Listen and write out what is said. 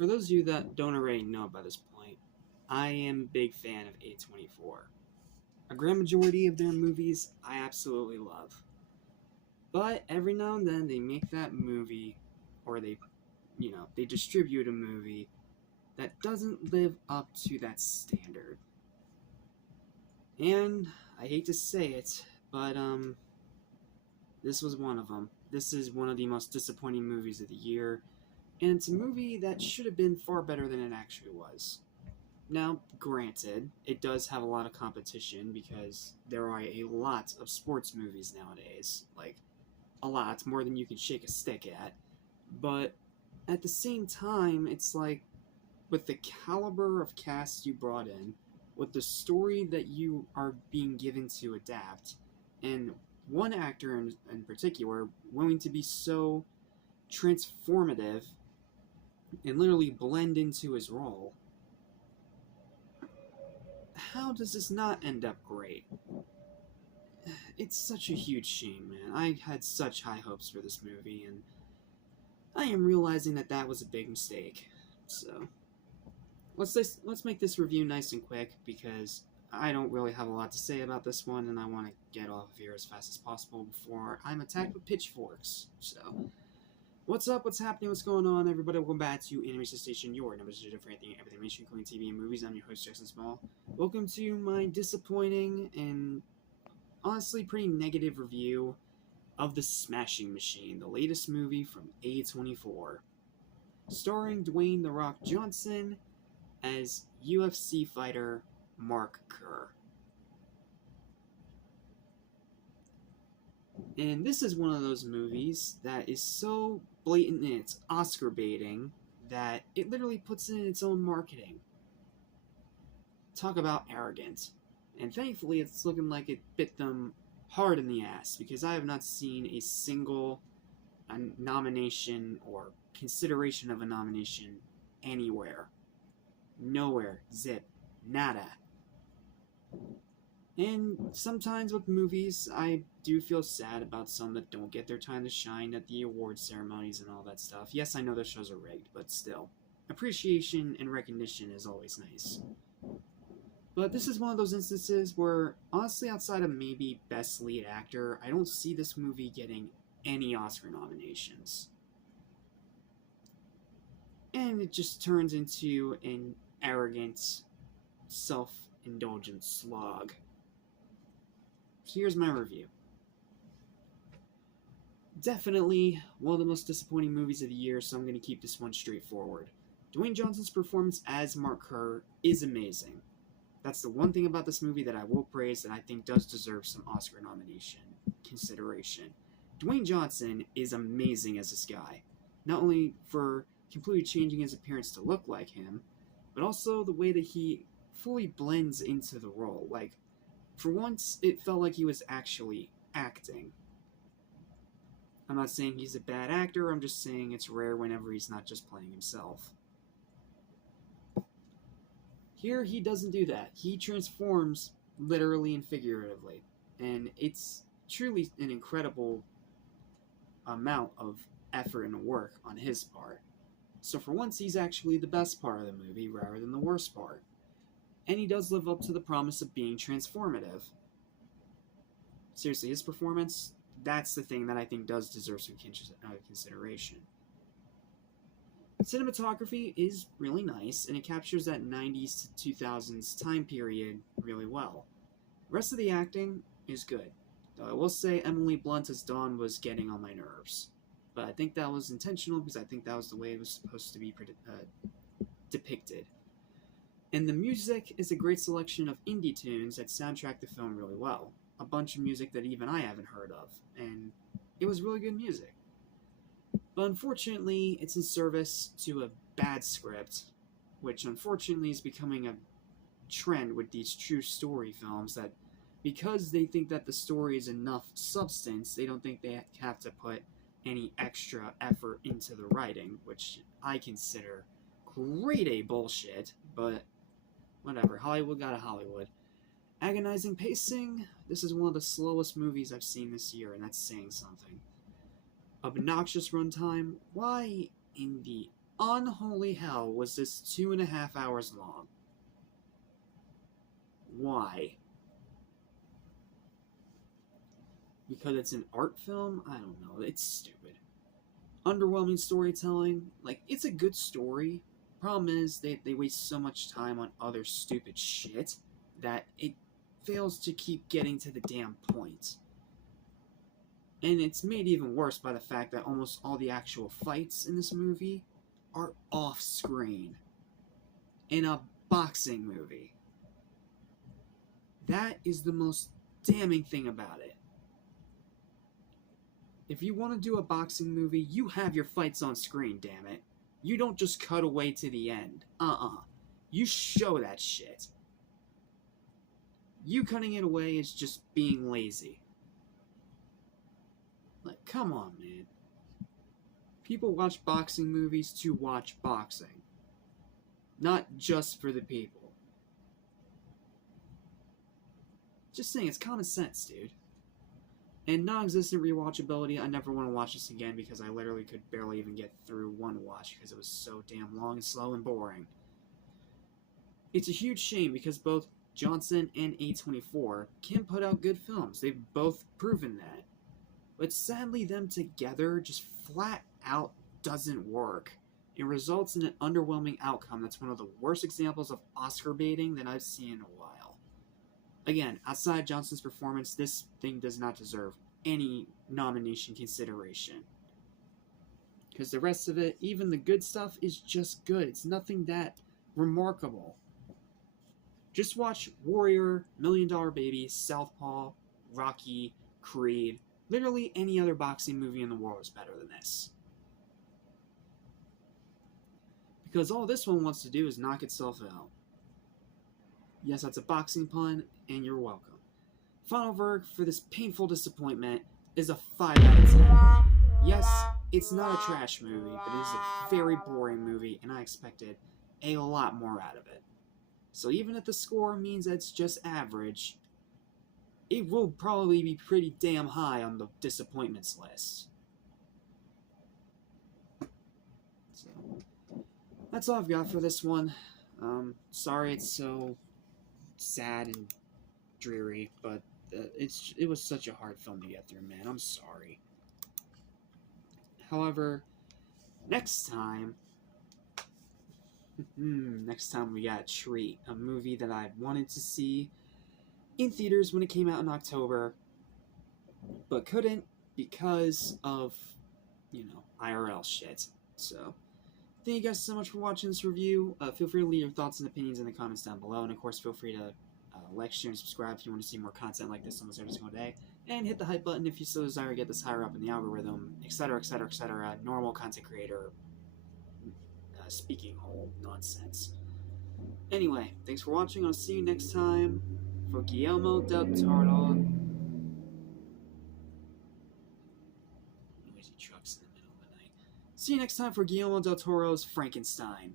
For those of you that don't already know by this point, I am a big fan of A24. A grand majority of their movies I absolutely love. But every now and then they make that movie, or they distribute a movie that doesn't live up to that standard. And I hate to say it, but this was one of them. This is one of the most disappointing movies of the year, and it's a movie that should have been far better than it actually was. Now, granted, it does have a lot of competition because there are a lot of sports movies nowadays. Like, a lot, more than you can shake a stick at. But at the same time, it's like, with the caliber of cast you brought in, with the story that you are being given to adapt, and one actor in particular willing to be so transformative and literally blend into his role, how does this not end up great? It's such a huge shame, man. I had such high hopes for this movie, and I am realizing that that was a big mistake. So, let's make this review nice and quick, because I don't really have a lot to say about this one, and I want to get off of here as fast as possible before I'm attacked with pitchforks. So, what's up? What's happening? What's going on, everybody? Welcome back to Animation Station, your number station for everything animation, including TV and movies. I'm your host, Jackson Small. Welcome to my disappointing and honestly pretty negative review of The Smashing Machine, the latest movie from A24, starring Dwayne "The Rock" Johnson as UFC fighter Mark Kerr. And this is one of those movies that is so blatant in its Oscar baiting that it literally puts in its own marketing. Talk about arrogant. And thankfully it's looking like it bit them hard in the ass, because I have not seen a single nomination or consideration of a nomination anywhere. Nowhere. Zip. Nada. And sometimes with movies, I do feel sad about some that don't get their time to shine at the award ceremonies and all that stuff. Yes, I know those shows are rigged, but still. Appreciation and recognition is always nice. But this is one of those instances where, honestly, outside of maybe Best Lead Actor, I don't see this movie getting any Oscar nominations. And it just turns into an arrogant, self-indulgent slog. So here's my review. Definitely one of the most disappointing movies of the year, so I'm going to keep this one straightforward. Dwayne Johnson's performance as Mark Kerr is amazing. That's the one thing about this movie that I will praise that I think does deserve some Oscar nomination consideration. Dwayne Johnson is amazing as this guy. Not only for completely changing his appearance to look like him, but also the way that he fully blends into the role. Like, for once, it felt like he was actually acting. I'm not saying he's a bad actor, I'm just saying it's rare whenever he's not just playing himself. Here, he doesn't do that. He transforms literally and figuratively. And it's truly an incredible amount of effort and work on his part. So for once, he's actually the best part of the movie rather than the worst part. And he does live up to the promise of being transformative. Seriously, his performance, that's the thing that I think does deserve some consideration. Cinematography is really nice, and it captures that 90s to 2000s time period really well. The rest of the acting is good, though I will say Emily Blunt as Dawn was getting on my nerves. But I think that was intentional, because I think that was the way it was supposed to be depicted. And the music is a great selection of indie tunes that soundtrack the film really well. A bunch of music that even I haven't heard of, and it was really good music. But unfortunately, it's in service to a bad script, which unfortunately is becoming a trend with these true story films, that because they think that the story is enough substance, they don't think they have to put any extra effort into the writing, which I consider grade A bullshit, but whatever. Hollywood got a Hollywood. Agonizing pacing. This is one of the slowest movies I've seen this year, and that's saying something. Obnoxious runtime. Why in the unholy hell was this 2.5 hours long? Why? Because it's an art film? I don't know. It's stupid. Underwhelming storytelling. Like, it's a good story. Problem is, they waste so much time on other stupid shit that it fails to keep getting to the damn point. And it's made even worse by the fact that almost all the actual fights in this movie are off-screen. In a boxing movie. That is the most damning thing about it. If you want to do a boxing movie, you have your fights on screen, damn it. You don't just cut away to the end. You show that shit. You cutting it away is just being lazy. Like, come on, man. People watch boxing movies to watch boxing. Not just for the people. Just saying, it's common sense, dude. And non-existent rewatchability, I never want to watch this again because I literally could barely even get through one watch because it was so damn long and slow and boring. It's a huge shame because both Johnson and A24 can put out good films. They've both proven that. But sadly, them together just flat out doesn't work. It results in an underwhelming outcome that's one of the worst examples of Oscar baiting that I've seen in a while. Again, outside Johnson's performance, this thing does not deserve any nomination consideration. Because the rest of it, even the good stuff, is just good. It's nothing that remarkable. Just watch Warrior, Million Dollar Baby, Southpaw, Rocky, Creed. Literally any other boxing movie in the world is better than this. Because all this one wants to do is knock itself out. Yes, that's a boxing pun, and you're welcome. Final verdict for this painful disappointment is a 5 out of 10. Yes, it's not a trash movie, but it is a very boring movie, and I expected a lot more out of it. So even if the score means that it's just average, it will probably be pretty damn high on the disappointments list. So, that's all I've got for this one. Sorry it's so sad and dreary, but it was such a hard film to get through, man. I'm sorry. However, next time we got a treat. A movie that I wanted to see in theaters when it came out in October, but couldn't because of, IRL shit. So, thank you guys so much for watching this review. Feel free to leave your thoughts and opinions in the comments down below, and of course, feel free to like, share, and subscribe if you want to see more content like this almost every single day, and hit the hype button if you so desire to get this higher up in the algorithm, etc., etc., etc., normal content creator, speaking hole nonsense. Anyway, thanks for watching. I'll see you next time for Guillermo del Toro. Noisy trucks in the middle of the night. See you next time for Guillermo del Toro's Frankenstein.